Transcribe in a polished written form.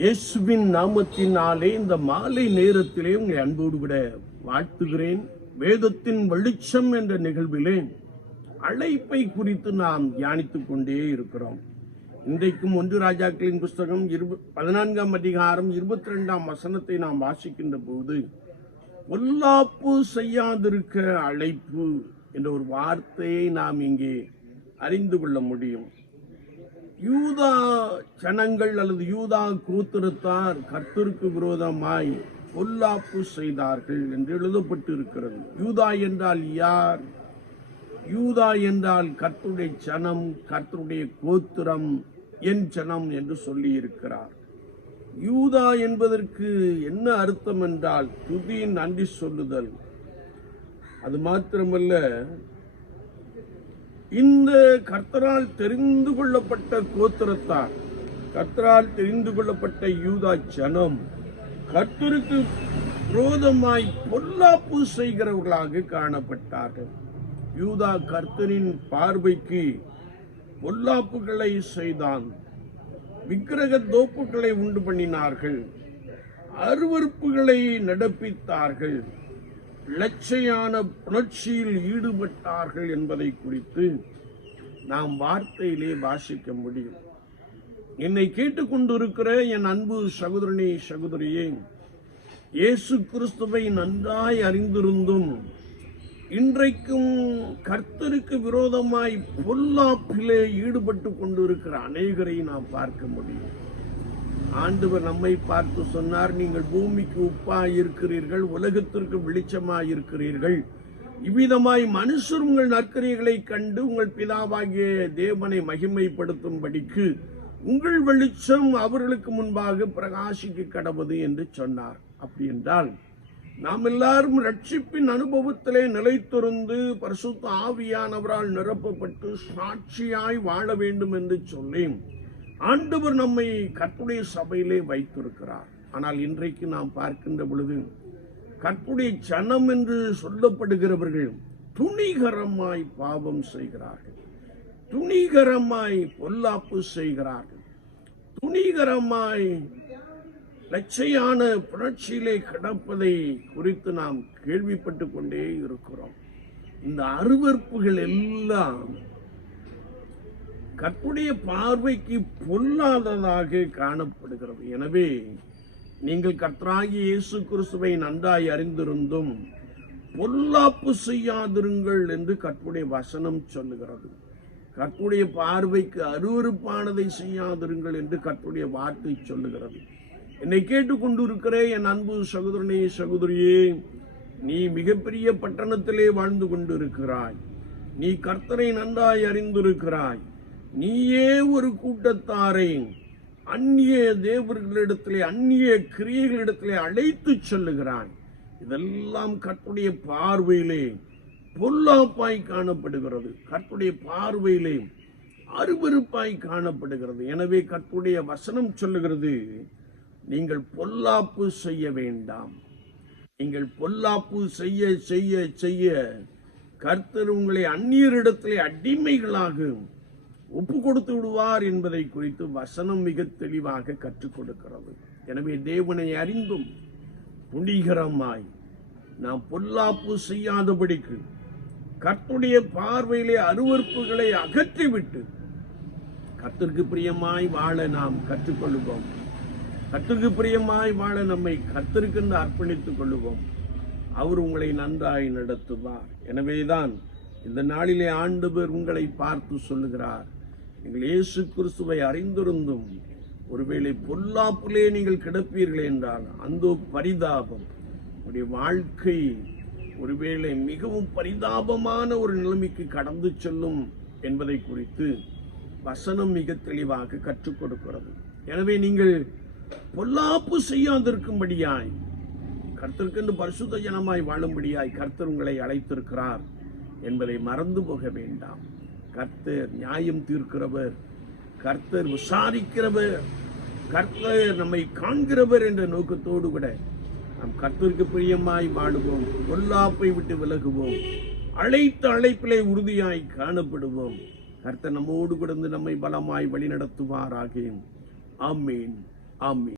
இயேசுவின் நாமத்தினாலே இந்த மாலை நேரத்திலே உங்களை அன்போடு கூட வாழ்த்துகிறேன். வேதத்தின் வெளிச்சம் என்ற நிகழ்விலே அழைப்பை குறித்து நாம் தியானித்துக் கொண்டே இருக்கிறோம். இன்றைக்கும் 1 ராஜாக்களின் புஸ்தகம் 14ஆம் அதிகாரம் 22ஆம் வசனத்தை நாம் வாசிக்கின்ற போது, பொல்லாப்பு செய்யாதிருக்க அழைப்பு என்ற ஒரு வார்த்தையை நாம் இங்கே அறிந்து கொள்ள முடியும். யூதா ஜனங்கள் அல்லது யூதா கோத்திரத்தார் கர்த்தருக்கு விரோதமாய் பொல்லாப்பு செய்தார்கள் என்று எழுதப்பட்டு இருக்கிறது. யூதா என்றால் யார்? யூதா என்றால் கர்த்தருடைய ஜனம், கர்த்தருடைய கோத்திரம், என் ஜனம் என்று சொல்லி இருக்கிறார். யூதா என்பதற்கு என்ன அர்த்தம் என்றால் துதி, நன்றி சொல்லுதல். அது மாத்திரமல்ல, இந்த கர்த்தரால் தெரிந்து கொள்ளப்பட்ட கோத்திரத்தார், கர்த்தரால் தெரிந்து கொள்ளப்பட்ட யூதா ஜனம் கர்த்தருக்கு விரோதமாய் பொல்லாப்பு செய்கிறவர்களாக காணப்பட்டார்கள். யூதா கர்த்தரின் பார்வைக்கு பொல்லாப்புகளை செய்தான். விக்கிரக தோப்புகளை உண்டு பண்ணினார்கள், அருவருப்புகளை நடப்பித்தார்கள், இலச்சையான புணர்ச்சியில் ஈடுபட்டார்கள் என்பதை குறித்து நாம் வார்த்தையிலே வாசிக்க முடியும். என்னை கேட்டுக்கொண்டிருக்கிற என் அன்பு சகோதரனே, சகோதரியே, இயேசு கிறிஸ்துவை நன்றாய் அறிந்திருந்தும் இன்றைக்கும் கர்த்தருக்கு விரோதமாய் பொல்லாப்பிலே ஈடுபட்டு கொண்டிருக்கிற அநேகரை நாம் பார்க்க முடியும். ஆண்டவர் நம்மை பார்த்து சொன்னார், நீங்கள் பூமிக்கு உப்பாய் இருக்கிறீர்கள், உலகத்திற்கு வெளிச்சமாய் இருக்கிறீர்கள். இவ்விதமாய் மனுஷர் உங்கள் நற்கிரியைகளை கண்டு உங்கள் பிதாவாகிய தேவனை மகிமைப்படுத்தும்படிக்கு உங்கள் வெளிச்சம் அவர்களுக்கு முன்பாக பிரகாசிக்க கடவுது என்று சொன்னார். அப்படி என்றால் நாம் எல்லாரும் ரட்சிப்பின் அனுபவத்திலே நிலைத்திருந்து பரிசுத்த ஆவியானவரால் நிரப்பப்பட்டு சாட்சியாய் வாழ வேண்டும் என்று சொல்லி ஆண்டவர் நம்மை கர்த்தருடைய சபையிலே வைத்திருக்கிறார். ஆனால் இன்றைக்கு நாம் பார்க்கின்ற பொழுது கர்த்தருடைய ஜனம் என்று சொல்லப்படுகிறவர்கள் துணிகரமாய் பாவம் செய்கிறார்கள், துணிகரமாய் பொல்லாப்பு செய்கிறார்கள், துணிகரமாய் லட்சையான புணர்ச்சியிலே கிடப்பதை குறித்து நாம் கேள்விப்பட்டு கொண்டே இருக்கிறோம். இந்த அருவருப்புகள் எல்லாம் கர்த்தருடைய பார்வைக்கு பொல்லாததாக காணப்படுகிறது. எனவே நீங்கள் கர்த்தராகிய இயேசு கிறிஸ்துவை நன்றாய் அறிந்திருந்தும் பொல்லாப்பு செய்யாதிருங்கள் என்று கர்த்தருடைய வசனம் சொல்லுகிறது. கர்த்தருடைய பார்வைக்கு அருவருப்பானதை செய்யாதிருங்கள் என்று கர்த்தருடைய வார்த்தை சொல்லுகிறது. என்னை கேட்டுக்கொண்டிருக்கிற என் அன்பு சகோதரனே, சகோதரியே, நீ மிகப்பெரிய பட்டணத்திலே வாழ்ந்து கொண்டிருக்கிறாய். நீ கர்த்தரை நன்றாய் அறிந்திருக்கிறாய். நீயே ஒரு கூட்டத்தாரை அந்நிய தேவர்களிடத்திலே, அந்நிய கிரியைகளிடத்திலே அழைத்து செல்லுகிறாய். இதெல்லாம் கர்த்தருடைய பார்வையிலே பொல்லாப்பாய் காணப்படுகிறது, கர்த்தருடைய பார்வையிலே அருவருப்பாய் காணப்படுகிறது. எனவே கர்த்தருடைய வசனம் சொல்லுகிறது, நீங்கள் பொல்லாப்பு செய்ய வேண்டாம். நீங்கள் பொல்லாப்பு செய்ய செய்ய செய்ய கர்த்தர் உங்களை அந்நியரிடத்திலே அடிமைகளாக ஒப்பு கொடுத்து விடுவார் என்பதை குறித்து வசனம் மிக தெளிவாக கற்றுக் கொடுக்கிறது. எனவே தேவனை அறிந்தும் துணிகரமாய் நாம் பொல்லாப்பு செய்யாதபடிக்கு கர்த்தருடைய பார்வையிலே அருவருப்புகளை அகற்றிவிட்டு கர்த்தருக்கு பிரியமாய் வாழ நாம் கற்றுக்கொள்வோம். கர்த்தருக்கு பிரியமாய் வாழ நம்மை கர்த்தருக்கென்று அர்ப்பணித்துக் கொள்வோம். அவர் உங்களை நன்றாய் நடத்துவார். எனவேதான் இந்த நாளிலே ஆண்டவர் உங்களை பார்த்து சொல்லுகிறார், நீங்கள் இயேசு கிறிஸ்துவை அறிந்திருந்தும் ஒருவேளை பொல்லாப்பிலே நீங்கள் கிடப்பீர்கள் என்றால் அந்த பரிதாபம் உங்களுடைய வாழ்க்கை ஒருவேளை மிகவும் பரிதாபமான ஒரு நிலைமைக்கு கடந்து செல்லும் என்பதை குறித்து வசனம் மிக தெளிவாக கற்றுக் கொடுக்கிறது. எனவே நீங்கள் பொல்லாப்பு செய்யாதிருக்கும்படியாய் கர்த்தருக்கென்று பரிசுத்த ஜனமாய் வாழும்படியாய் கர்த்தர் உங்களை அழைத்திருக்கிறார் என்பதை மறந்து போக வேண்டாம். கர்த்தர் நியாயம் தீர்க்கிறவர், கர்த்தர் விசாரிக்கிறவர், கர்த்தர் நம்மை காண்கிறவர் என்ற நோக்கத்தோடு கூட நாம் கர்த்தருக்கு பிரியமாய் வாழுவோம், பொல்லாப்பை விட்டு விலகுவோம், அழைத்த அழைப்பிலே உறுதியாய் காணப்படுவோம். கர்த்தர் நம்மோடு கூட நம்மை பலமாய் வழி நடத்துவாராக. ஆமீன், ஆமீன்.